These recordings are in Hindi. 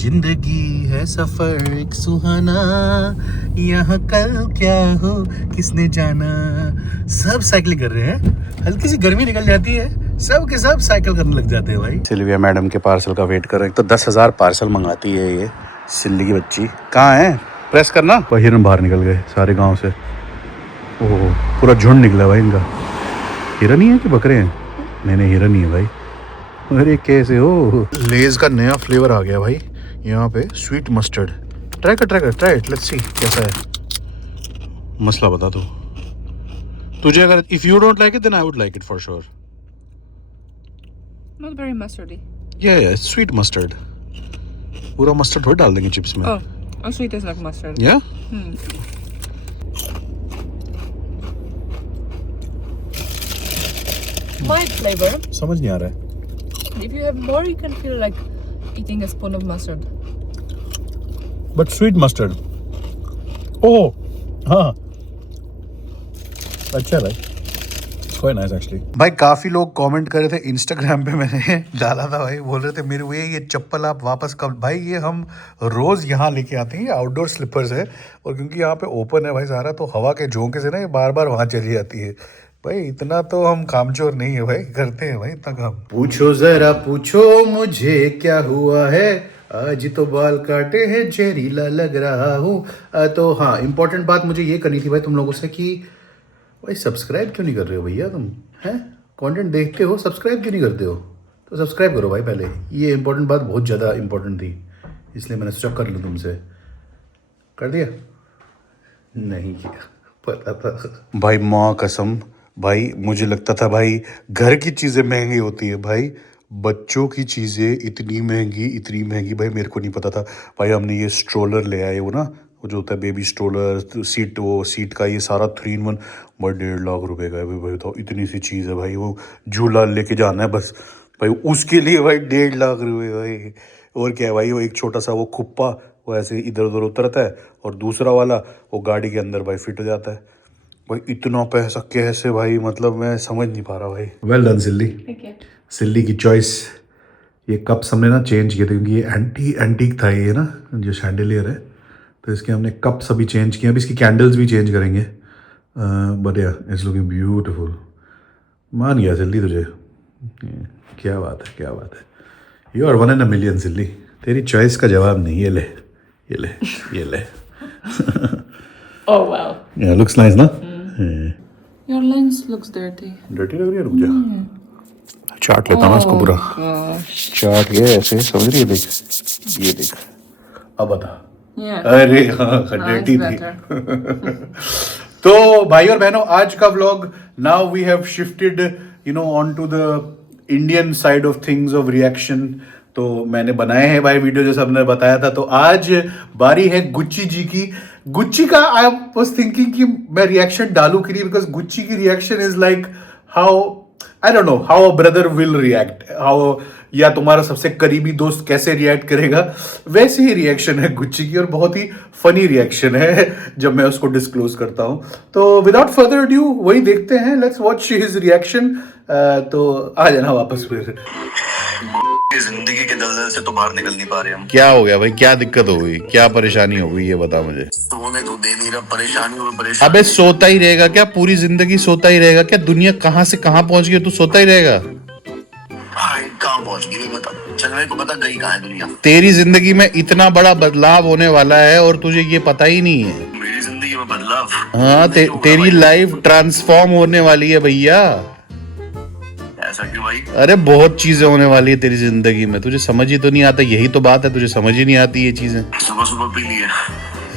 जिंदगी है सफर एक सुहाना, यहाँ कल क्या हो किसने जाना। सब साइकिलिंग कर रहे हैं, हल्की सी गर्मी निकल जाती है, सब के सब साइकिल करने लग जाते हैं भाई। सिल्विया मैडम के पार्सल का वेट कर रहे हैं। तो 10,000 पार्सल मंगाती है ये सिल्ली की बच्ची। कहाँ है? प्रेस करना। हिरन बाहर निकल गए सारे गांव से। ओह, पूरा झुंड निकला भाई इनका। हिरन ही है कि बकरे हैं? नहीं हिरन ही है भाई। अरे कैसे हो? लेज का नया फ्लेवर आ गया भाई यहाँ पे, स्वीट मस्टर्ड। ट्राई कर, लेट्स सी कैसा है। मसला बता तू, तुझे अगर if you don't like it then I would like it for sure. Not very mustardy. या स्वीट मस्टर्ड। पूरा मस्टर्ड थोड़ी डाल देंगे चिप्स में। Oh, also it tastes like mustard. या Mild flavor. समझ नहीं आ रहा है। If you have more, you can feel like eating a spoon of mustard. But sweet mustard. Oh हाँ, अच्छा है भाई, quite nice actually। भाई काफी लोग कमेंट कर रहे थे इंस्टाग्राम पे, मैंने डाला था भाई, बोल रहे थे मेरे वो ये चप्पल आप वापस कब। भाई ये हम रोज यहाँ लेके आते हैं, ये आउटडोर स्लीपर्स है, और क्योंकि यहाँ पे ओपन है भाई सारा, तो हवा के झोंके से ना ये बार बार वहाँ चली जाती है। भाई इतना तो हम कामचोर नहीं है भाई, करते हैं भाई इतना काम। पूछो जरा पूछो मुझे क्या हुआ है, आज तो बाल काटे हैं जहरीला लग रहा हूँ। तो हाँ, इम्पोर्टेंट बात मुझे ये करनी थी भाई तुम लोगों से कि भाई सब्सक्राइब क्यों नहीं कर रहे हो भैया तुम? हैं कंटेंट देखते हो, सब्सक्राइब क्यों नहीं करते हो? तो सब्सक्राइब करो भाई पहले। ये इंपॉर्टेंट बात बहुत ज़्यादा इंपॉर्टेंट थी, इसलिए मैंने सोचा कर लूँ तुमसे। कर दिया? नहीं किया, पता था भाई। माँ कसम भाई, मुझे लगता था भाई घर की चीज़ें महंगी होती है भाई, बच्चों की चीज़ें इतनी महंगी भाई मेरे को नहीं पता था भाई। हमने ये स्ट्रोलर ले आए, वो ना वो जो होता है बेबी स्ट्रोलर, सीट, वो सीट का ये सारा 3-in-1 भाई 1.5 लाख रुपए का है भाई। बताओ इतनी सी चीज़ है भाई, वो झूला लेके जाना है बस भाई, उसके लिए भाई 1.5 लाख रुपए भाई। और क्या है भाई, वो एक छोटा सा वो खुप्पा, वो ऐसे इधर उधर उतरता है, और दूसरा वाला वो गाड़ी के अंदर भाई फिट हो जाता है भाई। इतना पैसा कैसे भाई, मतलब मैं समझ नहीं पा रहा भाई। वेल डन सिल्ली, सिल्ली की चॉइस। ये कप्स हमने ना चेंज किए थे क्योंकि ये एंटीक था ये ना, जो शैंडलियर है, तो इसके हमने कप्स अभी चेंज किए। अभी इसकी कैंडल्स भी चेंज करेंगे। बट या इट्स लुकिंग ब्यूटीफुल। मान गया सिल्ली तुझे, क्या बात है, क्या बात है। You are 1 in a million silly, तेरी चॉइस का जवाब नहीं। ये ले ये ले ये ले। Oh wow. Yeah, looks nice ना? Your lens looks dirty. Dirty लग रही है, रुक जा चाट लेता हूँ इसको पूरा। चाट ये ऐसे समझ रही है, देख ये देख, अब बता। Yeah. अरे हाँ डर्टी थी। तो भाई और बहनों, आज का vlog now we have shifted on to the Indian side of things of reaction. तो मैंने बनाए हैं भाई वीडियो, जैसा हमने बताया था। तो आज बारी है गुच्ची जी की। गुच्ची का आई वाज थिंकिंग कि मैं रिएक्शन डालूं कि नहीं, बिकॉज गुच्ची की reaction is like how, I don't know how a brother will react, how, या तुम्हारा सबसे करीबी दोस्त कैसे रिएक्ट करेगा, वैसे ही रिएक्शन है गुच्ची की, और बहुत ही फनी रिएक्शन है जब मैं उसको डिस्क्लोज करता हूं। तो विदाउट फर्दर ड्यू वही देखते हैं, लेट्स वॉच हिज रिएक्शन। तो आ जाना वापस फिर। जिंदगी के दलदल से तो बाहर निकल नहीं पा रहे हम। क्या हो गया भाई, क्या दिक्कत हो गई, क्या परेशानी हो गई, ये बता मुझे। सोने तो दे नहीं रहा, परेशानी और परेशानी। अबे सोता ही रहेगा क्या? पूरी जिंदगी सोता ही रहेगा क्या? दुनिया कहाँ से कहाँ पहुंच गई, तू सोता ही रहेगा? भाई कहाँ पहुंच गई बता, चल मेरे को पता गई कहाँ है दुनिया। तेरी जिंदगी में इतना बड़ा बदलाव होने वाला है और तुझे ये पता ही नहीं है। मेरी जिंदगी में बदलाव? हाँ, तेरी लाइफ ट्रांसफॉर्म होने वाली है भैया। ऐसा क्यों भाई? अरे बहुत चीजें होने वाली है तेरी जिंदगी में, तुझे समझ ही तो नहीं आता। यही तो बात है, तुझे समझ ही नहीं आती ये चीजें। सुबह सुबह पी लिए?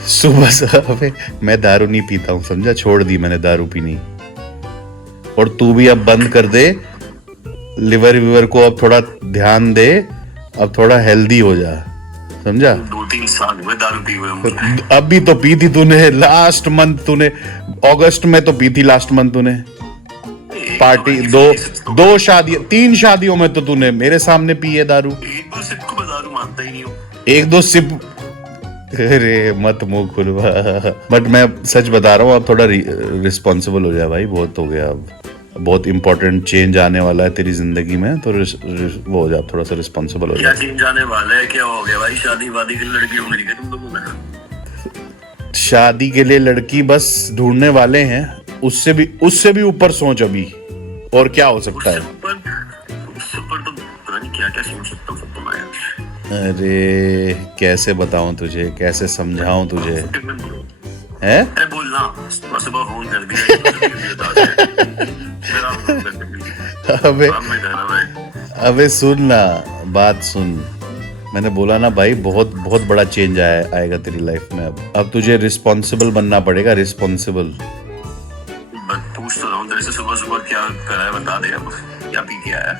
सुबह सुबह मैं दारू नहीं पीता हूँ, समझा? छोड़ दी मैंने दारू पीनी। और तू भी अब बंद कर दे, लिवर विवर को अब थोड़ा ध्यान दे, अब थोड़ा हेल्दी हो जा, समझा? 2-3 साल हुए दारू पी हुए मुझे। अभी तो पी थी तूने लास्ट मंथ, तूने अगस्त में तो पी थी लास्ट मंथ तूने। पार्टी दो शादी 3 शादियों में तो तूने मेरे सामने पी है दारू। 1-2 सिप को मैं दारू मानता ही नहीं हूँ। 1-2 सिप, अरे मत मुंह खुलवा। बट मैं सच बता रहा हूँ, अब थोड़ा रिस्पॉन्सिबल हो जाए भाई, बहुत हो गया अब। बहुत इंपॉर्टेंट चेंज आने वाला है तेरी जिंदगी में, तो वो हो जा, थोड़ा सा रिस्पॉन्सिबल हो क्या जा। चेंज आने वाला है? क्या हो गया भाई? शादी वादी की लड़की हो गई क्या तुम लोगों में? शादी के लिए लड़की बस ढूंढने वाले हैं, उससे भी ऊपर सोच अभी, और क्या हो सकता है। उससे ऊपर तो पता नहीं क्या क्या सोच सकता हूँ सब तुम्हारे। अरे कैसे बताऊं तुझे, कैसे समझाऊं तुझे, है? अरे बोलना, सुबह फोन कर दिया। अबे अबे सुन ना, बात सुन, मैंने बोला ना भाई, बहुत बहुत बड़ा चेंज आएगा तेरी लाइफ में। अब तुझे रिस्पॉन्सिबल बनना पड़ेगा, रिस्पॉन्सिबल। पूछ तो रहा हूँ तेरे से, सुबह सुबह क्या करा है बता दे, अब क्या पी के आया?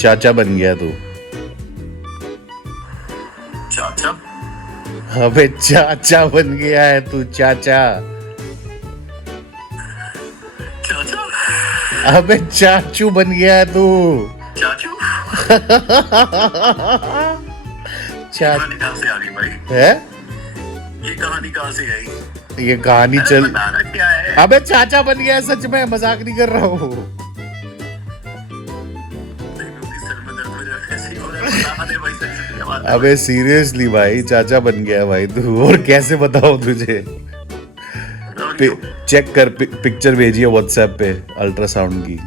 चाचा बन गया तू। चाचा? अबे चाचा बन गया है तू, चाचा। चाचा? अबे चाचू बन गया है तू। चाचू? कहानी कहाँ से आ गई भाई? है ये कहानी कहाँ से आई? ये कहानी चल, बताना क्या है? अबे चाचा बन गया है, सच में, मजाक नहीं कर रहा हूँ। अबे सीरियसली भाई, चाचा बन गया भाई तू, और कैसे बताओ तुझे। चेक कर, पिक्चर भेजी है व्हाट्सएप पे अल्ट्रासाउंड की।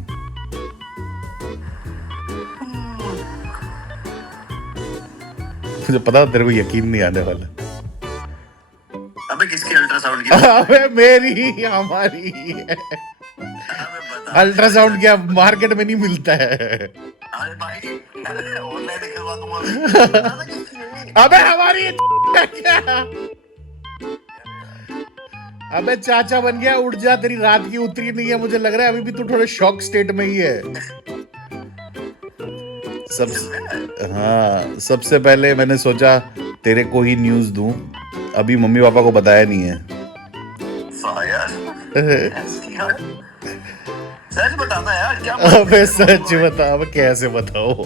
मुझे पता तेरे को यकीन नहीं आने वाला। अबे किसकी अल्ट्रासाउंड की? अबे मेरी, हमारी अल्ट्रासाउंड क्या मार्केट में नहीं मिलता है? अरे भाई ऑनलाइन दिखवा दूंगा। अबे हमारी क्या? अबे चाचा बन गया, उठ जा, तेरी रात की उतरी नहीं है, मुझे लग रहा है अभी भी तू थोड़े शॉक स्टेट में ही है। सबसे पहले मैंने सोचा तेरे को ही न्यूज़ दूं, अभी मम्मी पापा को बताया नहीं है। सच बताना यार, क्या? अबे सच बता, अब कैसे बताओ,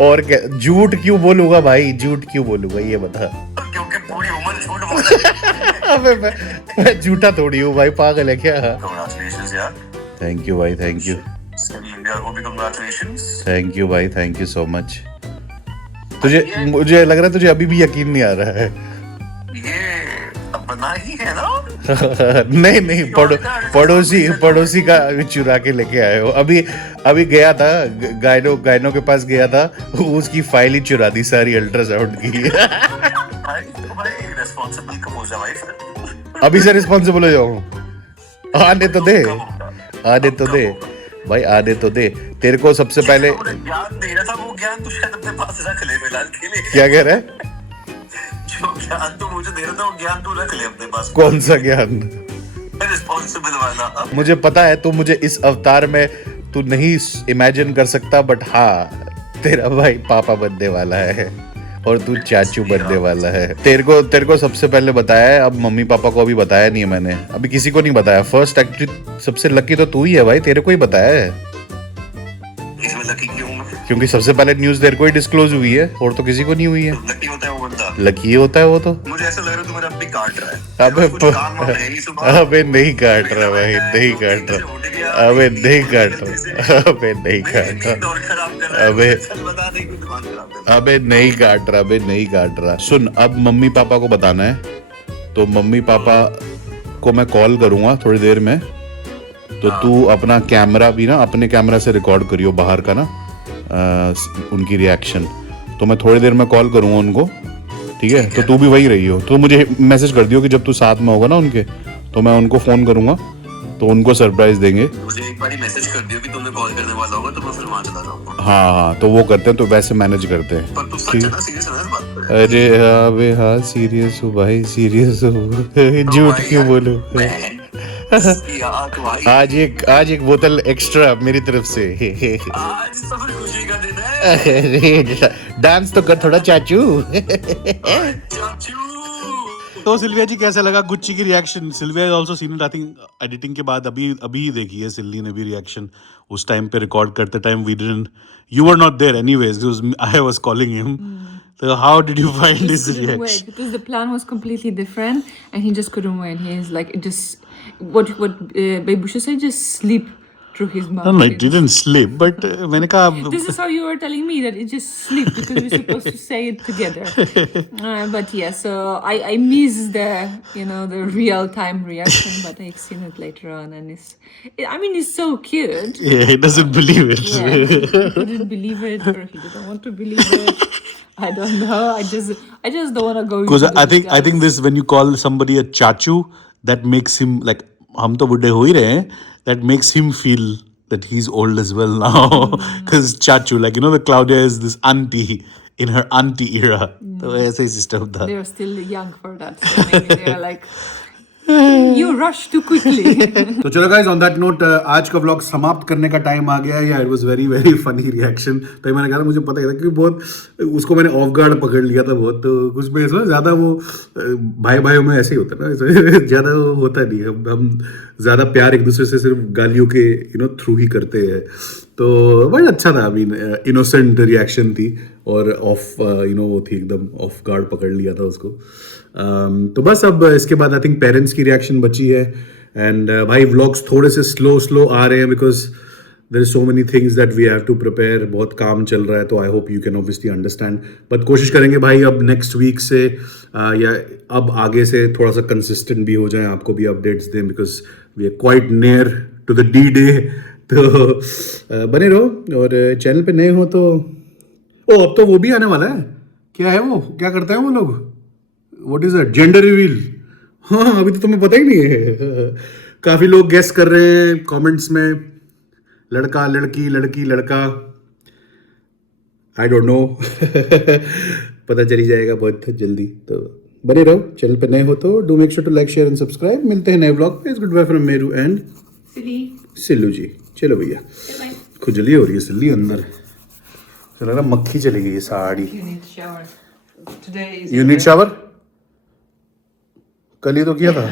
और क्या झूठ क्यों बोलूंगा भाई, झूठ क्यों बोलूंगा ये बता। क्योंकि पूरी उम्र झूठ बोल। अबे मैं झूठा थोड़ी हूँ भाई, पागल है क्या? कांग्रेचुलेशंस यार। थैंक यू भाई, थैंक यू। थैंक यू भाई, थैंक यू सो मच। मुझे लग रहा है तुझे अभी भी यकीन नहीं आ रहा है। ये अपना ही है ना? नहीं, पड़ोसी का चुरा के लेके आए हो। अभी गया था, गायनो के पास गया था, उसकी फाइल ही चुरा दी सारी अल्ट्रासाउंड की। अभी से रिस्पॉन्सिबल हो जाऊं? आने तो दे भाई, आने तो दे। तेरे को सबसे पहले ज्ञान दे रहा था, वो ज्ञान तू शायद अपने पास रख ले फिलहाल के लिए। क्या कह रहा है? जो ज्ञान तू मुझे दे रहा था वो ज्ञान तू रख ले अपने पास। कौन सा ज्ञान? रिस्पॉन्सिबल वाला। मुझे पता है तू मुझे इस अवतार में तू नहीं इमेजिन कर सकता, बट हाँ तेरा भाई पापा बनने वाला है और तू चाचू बनने वाला है। तेरे को सबसे पहले बताया है, अब मम्मी पापा को अभी बताया नहीं है मैंने, अभी किसी को नहीं बताया। फर्स्ट एक्चुअली सबसे लकी तो तू ही है भाई, तेरे को ही बताया है। इसमें लकी क्यों? क्योंकि सबसे पहले न्यूज़ तेरे को ही डिस्क्लोज हुई है, और तो किसी को नहीं हुई है। लकी होता है वो बंदा, लकी होता है वो तो। मुझे ऐसा लग रहा है तू मेरा अपनी काट रहा है। अबे नहीं काट रहा भाई, नहीं काट रहा, अबे नहीं काट रहा, अबे नहीं काट रहा, अबे नहीं काट रहा, अबे नहीं काट रहा। सुन, अब मम्मी पापा को बताना है, तो मम्मी पापा को मैं कॉल करूंगा थोड़ी देर में, तो तू अपना कैमरा भी ना अपने कैमरा से रिकॉर्ड करियो बाहर का ना, उनकी रिएक्शन। तो मैं थोड़ी देर में कॉल करूंगा उनको, ठीक है? तो तू भी वही रही हो, तो मुझे मैसेज कर दियो कि जब तू साथ में होगा ना उनके, तो मैं उनको फोन करूंगा, तो उनको सरप्राइज देंगे। मुझे एक बार मैसेज कर दियो कि तुमने कॉल करने वाला होगा, तो मैं फिर वहां चला जाऊंगा। हाँ, तो वो करते हैं, तो वैसे मैनेज करते हैं। पर तू सच है ना, सीरियस है ना इस बात पे? अरे अबे हाँ, सीरियस हूँ भाई, सीरियस हूँ। झूठ क्यों बोलूं? आज एक बोतल एक्स्ट्रा मेरी तरफ से। आज तो फिर खुशी का दिन है। डांस तो कर थोड़ा चाचू। चाचू। तो सिल्विया जी कैसा लगा गुच्ची की reaction? Sylvia also seen it, I think editing के बाद अभी देखी है सिल्ली ने भी रिएक्शन। उस टाइम पे रिकॉर्ड करते time we didn't, you were not there anyways, I was calling him. So how did you find his reaction? Wait, because the plan was completely different and he just couldn't wait. He's like, just what Babusha said, just sleep through his mouth. No, it didn't slip, but मैंने कहा This is how you were telling me that it just slipped because we're supposed to say it together. But yeah, so I miss the real time reaction, but I've seen it later on, and it's so cute. yeah, he doesn't believe it. Yeah, he couldn't believe it, or he didn't want to believe it. I don't know. I just don't want to go. Because into the I think this, when you call somebody a chachu, that makes him like, हम तो बुड्ढे हो ही रहे हैं, that makes him feel that he's old as well now. Because chachu, like, the Claudia is this auntie in her auntie era. तो ऐसे ही system था. They're still young for that. So maybe they're like, you rush too quickly. तो चलो गाइस, ऑन दैट नोट आज का व्लॉग समाप्त करने का टाइम आ गया है. या it was very very funny reaction. तो मैंने कहा था, मुझे पता ही था क्योंकि बहुत उसको मैंने ऑफ गार्ड पकड़ लिया था बहुत. तो कुछ में ज़्यादा वो भाई भाइयों में ऐसे ही होता है ना, ज़्यादा होता नहीं है. हम ज़्यादा प्यार एक दूसरे से सिर्फ गालियों के थ्रू ही करते हैं. तो बड़ा अच्छा था. आई मीन इनोसेंट रिएक्शन थी और ऑफ वो थी, एकदम ऑफ गार्ड पकड़ लिया था उसको. तो बस अब इसके बाद आई थिंक पेरेंट्स की रिएक्शन बची है. एंड भाई व्लॉग्स थोड़े से स्लो आ रहे हैं because there is so many things that we have to prepare. बहुत काम चल रहा है, तो I hope you can obviously understand. But कोशिश करेंगे भाई अब नेक्स्ट वीक से या अब आगे से थोड़ा सा कंसिस्टेंट भी हो जाए, आपको भी अपडेट्स दें, because we are quite near to the D-Day. तो बने रहो. और चैनल पे नए हो तो अब तो वो भी आने वाला है. क्या है वो, क्या करते हैं वो लोग, what is that, gender reveal. हाँ, अभी तो तुम्हें पता ही नहीं है. काफी लोग गेस कर रहे हैं कमेंट्स में, लड़का लड़की लड़की लड़का. I don't know. पता चली जाएगा बहुत जल्दी. तो बने रहो. चैनल पे नए हो तो do make sure to like share and subscribe. मिलते हैं नए व्लॉग पे. Good bye from Meru and Sillu ji. चलो भैया, खुजली हो रही है सिल्ली अंदर. चलो ना, मक्खी चली गई है साड़ी. You need shower. कल ही तो किया था.